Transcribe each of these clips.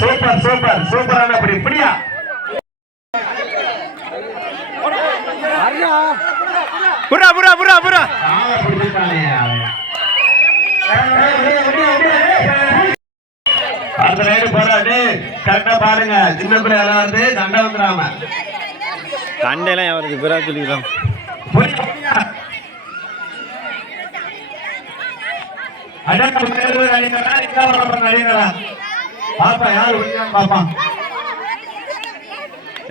Super super சூப்பரான பிடியா புறா புறா புறா புறா அந்த ரைடு போறாரு கரெக்டா பாருங்க. சின்ன பிள்ளை வந்து சண்டை வந்துடாம சண்டையெல்லாம் அவருக்கு பிறா சொல்லிக்கிறோம்.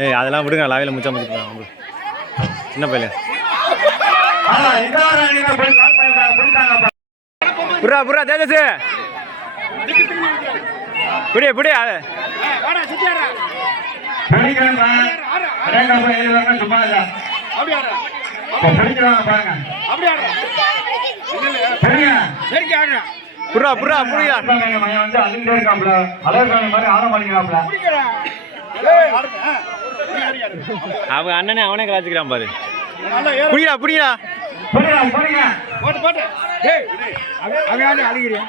ஏய் அதெல்லாம் விடுங்க, லாவில முச்சா முடிச்சுக்கலாம். சின்ன பையன் புறா புறா தேஜஸ் புடிய புடிய சும்மா புறா புறா புரியா வந்து அழுந்தே இருக்காப்ல, அழகான மாதிரி ஆட மாட்டேங்கிறாப்ல. அவங்க அண்ணனே அவனே கலாச்சிக்கிறான் பாரு. புரியா புரியா போட்டு போட்டு அழுகிறேன்.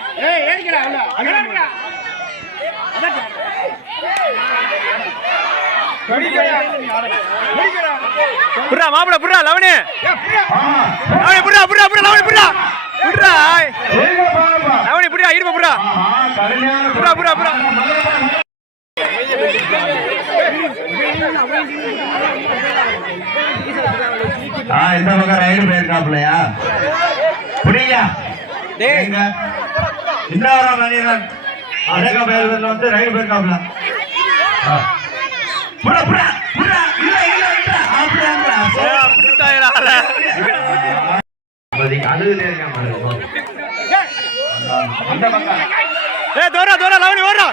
புறா மாப்பிள புறா லவனி லவனி புறா புறா புறா லவனி புறா புறா லவனி புறா இருப்ப புறா புறா புறா புறா இந்த பக்கம் ரைடு போயிருக்காப்லையா புரியா இந்த வாரம் மனிதன் அழகா பேர் வந்து ரைடு போயிருக்காப்ல. தோரா தோரா லவனி ஓடுறா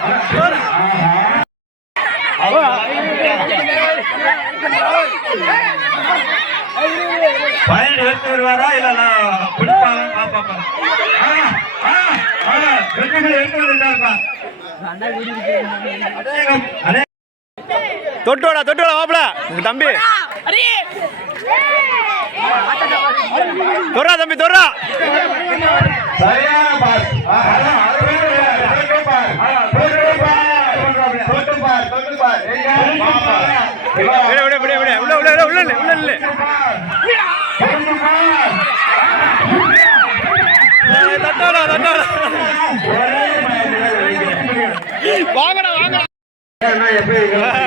பயன் எடுத்து வருவாரா இல்ல தொட்டோடா தொட்டோடா மாப்பிள தம்பி தொறா தம்பி தொறா சரியான பாஸ்.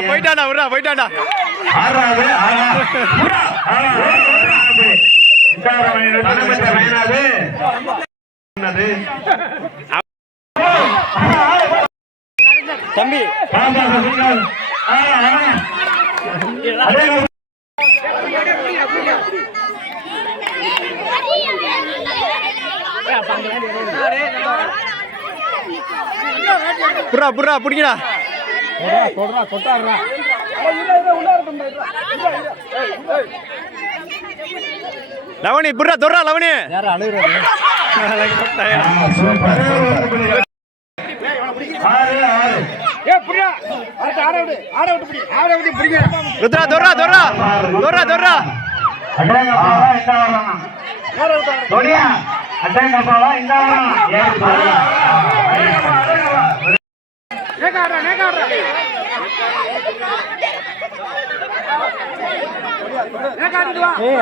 போயிட்டாண்டா விட்றா போயிட்டாண்டா தம்பி புறா புறா பிடிக்கடா லவனி புறா தொறா லவனி ருத்ரா தொறா தொறா தொறா தொறா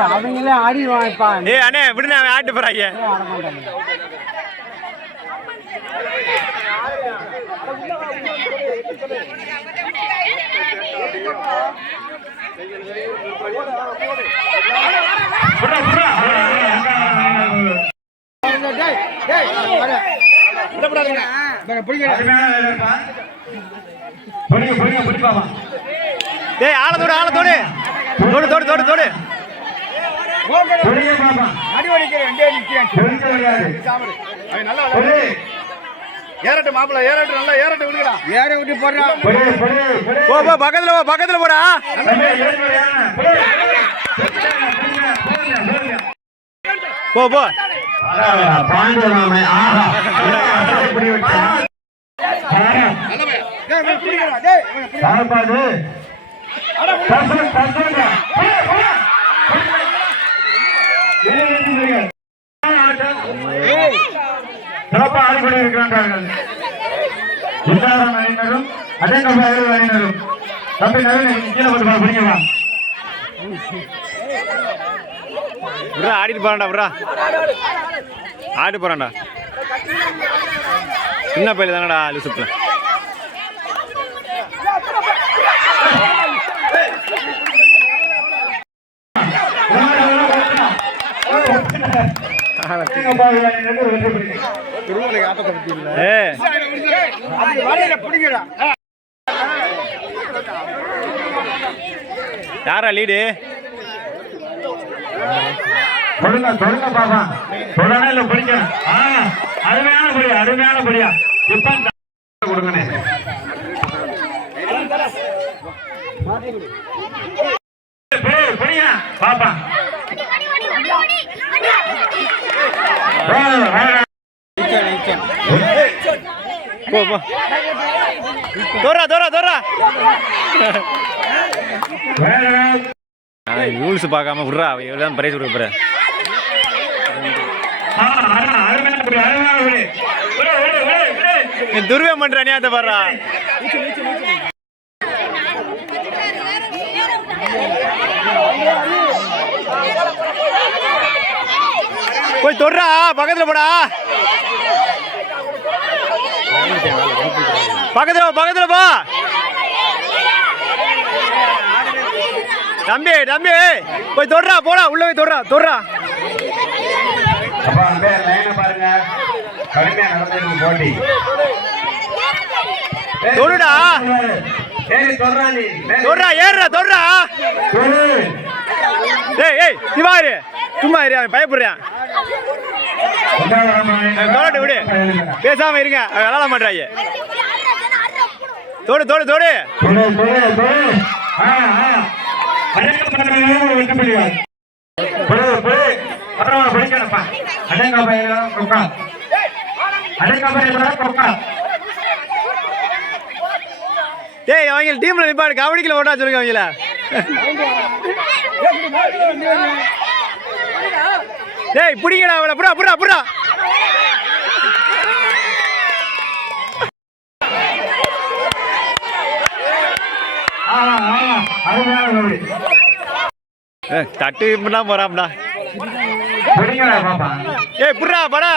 அவங்களே ஆடிடுவான். ஏ அண்ணே விடுங்க, அவன் ஆட்டு போறாங்க. ஆள தோடு ஆள தோடு தோடு தோடு தோடு தோடு ஏறட்டு மாப்பிள்ள ஏறட்டு நல்லா ஏறட்டு விடுங்கடா. ஏற விட்டு போடுறான். போ போ பக்கத்துல போ பக்கத்துல போடா. போ போ பாண்டு மாமே ஆஹா இப்படி விட்டா சாப்பாடு அதேங்கப்பா 20 அணியினரும் தம்பி நவீன் கீழே போட்டு பிடிக்கவா புறா ஆடிட்டு போறான்டா புறா ஆடி போறான்டா சின்ன பையில தானடா லிசுப்ல யாரா லீடு சொல்லுங்க சொல்லுங்க பாப்பா சொல்லணும் இல்ல பிடிக்கணும் அருமையான படியா இப்ப கொடுங்கண்ணே பிடிங்க பாப்பா போ போ தோரா தோரா தோரா ரூல்ஸ் பார்க்காம விட்றா இவர்தான் பிரைஸ் கொடுக்க போற துர்வம் பண்ற நீ அதை பாடுறா போய் தொடுறா பக்கத்துல போடா பக்கத்துல போ தம்பி தம்பி போய் தொடுறா போடா உள்ள போய் தொடுறா பாருங்க கடுமையா நடந்திருக்கு போட்டி தொடுடா தொடுறா ஏறுறா தொடுறா ஏய் சிவாரு சும்மா இரு அவன் பயப்படுறான் தொடட்டு விடு பேசாம இருங்க விளாட மாட்டாங்க தோடு தோடு தோடு டேய் அவங்க டீம்ல நிப்பாடு கபடிக்குள்ள ஓட்டா சொல்லுங்க அவங்கள டேய் புடிங்கடா அவள புறா புறா புறா தட்டு இப்படிலாம் போறாம்டா ஏய் புறா படா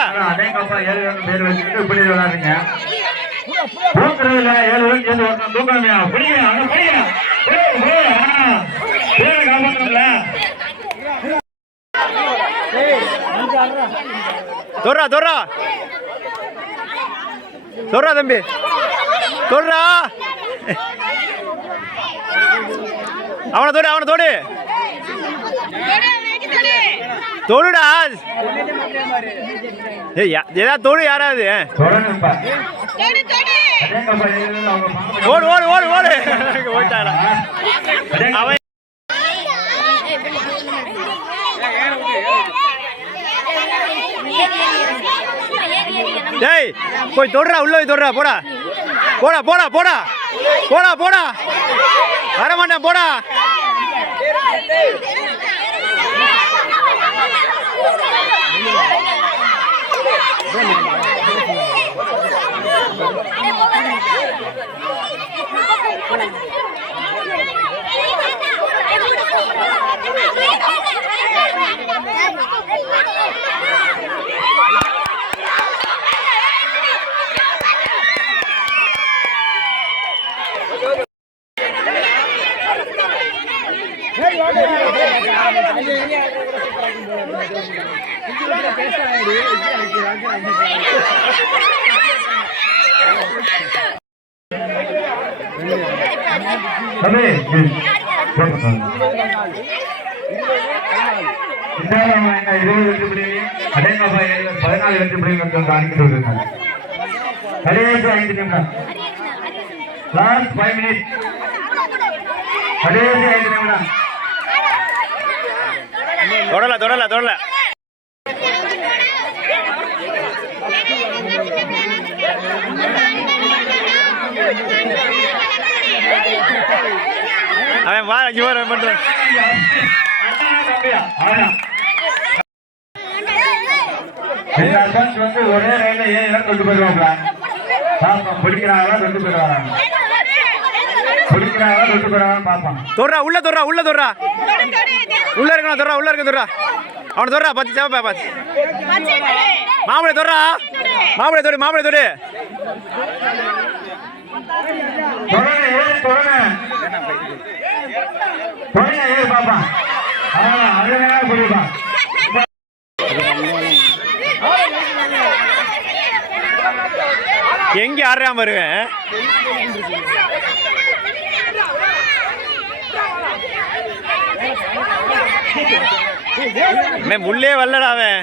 தொடுறா தொடுறா தொடுறா தம்பி தொடுறா அவனை தொடு தொடுடா ஏதாவது தொடு யாராவது ஓடு ஓடு ஓடு ஓடு ஓட்டாடா அவன் டேய் போய் தொடுறா உள்ள போய் தொடுறா போடா போடா போடா போடா போடா போடா வரமாட்டேன் போடா Last 5 minutes. தொடல தொடல தொடல அவன் வா அஞ்சு பேர் பண்றான் ஒரே ரயில ஏன் கொண்டு போயிருவாங்களா பிடிக்கிறாங்களா கொண்டு போயிருவாங்க பிடிக்கிறாங்க விட்டு போறாங்க பாப்போம். தொடுறா உள்ள தொடுறா உள்ள தொடுறா உள்ள இருக்கணும் தொடுறா உள்ள இருக்க தொடுறா அவனை தொடுறா பத்து சேவப்பா பாத்து மாப்பிளை தொடுறா மாப்பிளை தொடு மாப்பிளை தொடு தொடங்க ஏறி தொடங்க தொடங்க ஏறி பாப்பா. அருமையா புரியுப்பா. எங்க ஆடுறாம வருவேன் முள்ளே வரலடா அவன்